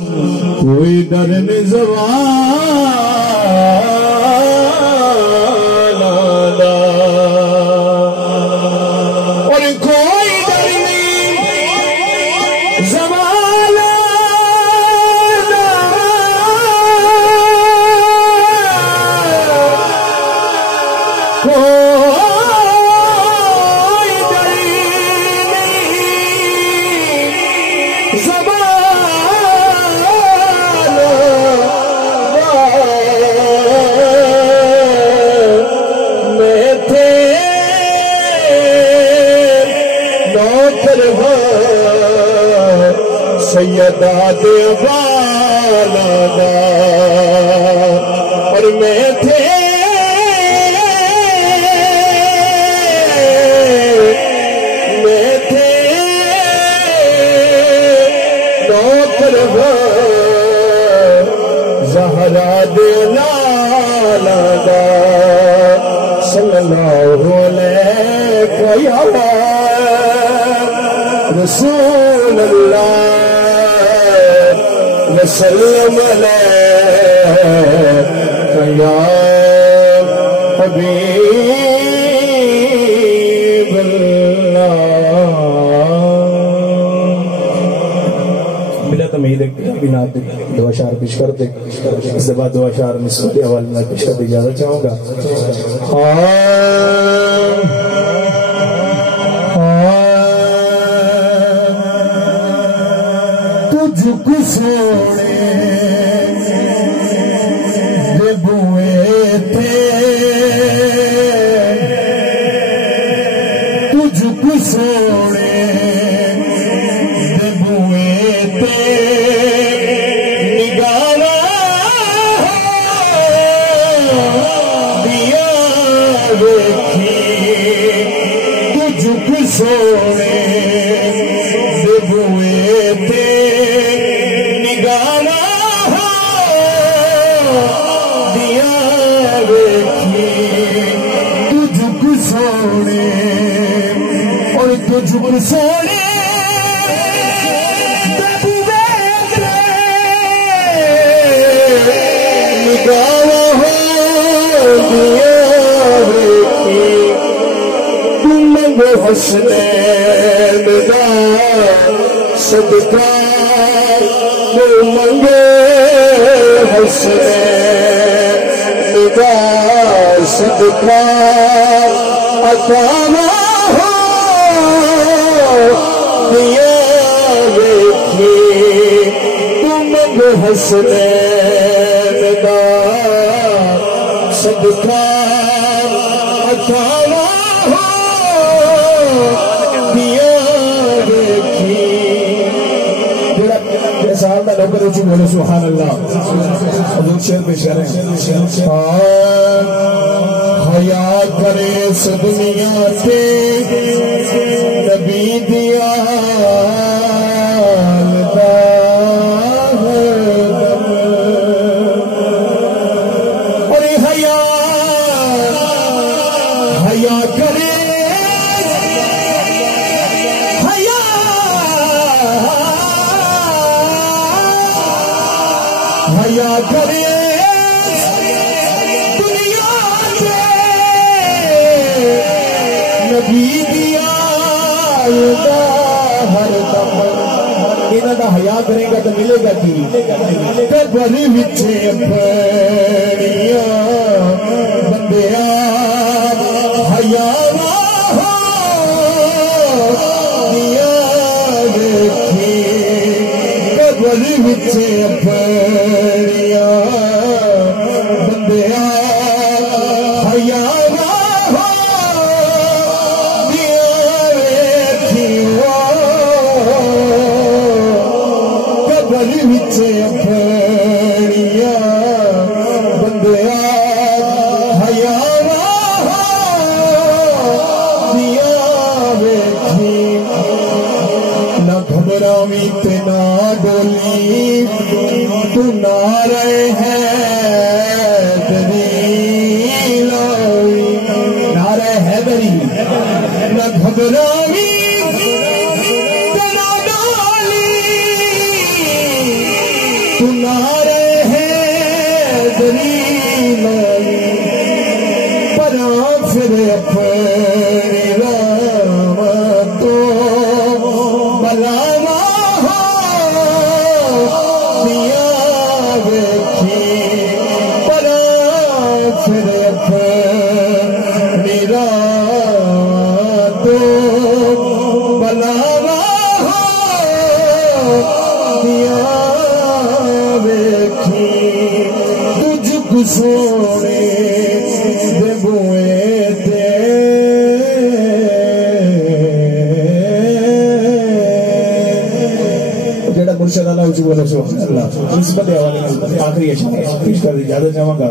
کوئی ڈر نہیں زوال آلا اور کوئی ڈر نہیں زوال آلا کوئی ڈر نہیں زوال سیدہ دیوانا اور میں تھے نوکر زہرا دیوانا صلی اللہ علیہ رسول اللہ وسلم علیہ یا حبیب اللہ ملا تمہید ایک بنات دعا شعر پیش کر دے اس کے بعد دعا شعر نسبت حوالے میں پیش کر دے اجازت چاہوں گا تجھ کو سونے دے بوئے تھے تجھ کو سونے دے بوئے تھے نگانا دیا دیکھی تجھ کو سونے دے بوئے تھے تجھ کو سونے نگاہ ہو دیا تم منگو حسنین دا صدقہ تم منگو حسنین دا صدقہ عطا دیا دیکھی تم حسنین دا صدقہ عطا دیا دیکھی سال میں نوکر اچھی بولے سبحان اللہ حضور شعر پیش کریں حیا کرے اس دنیا سے نبی دیا اور حیا کرے حیا کرے دنیا سے نبی دیا ہر دم انہاں دا حیا کرے گا تو ملے گا کی بڑی وچے پڑیاں بندیاں حیا دیا دیکھی بڑی وچے پڑیاں بندیاں حیا ڈولی تو نہ رہے ہیں نعرہ حیدری نہ گھبراوی، اپنی رحمتوں بلاوا دیا ویکھی بلا پھر اپنی رحمتوں بلاوا دیا ویکھی تجھ کو سونے دے بوئے تے جڑا مرشد اللہ اسی بولے سبحان اللہ نسبت حوالے آخری اشعار پیش کر دی اجازت چاہوں گا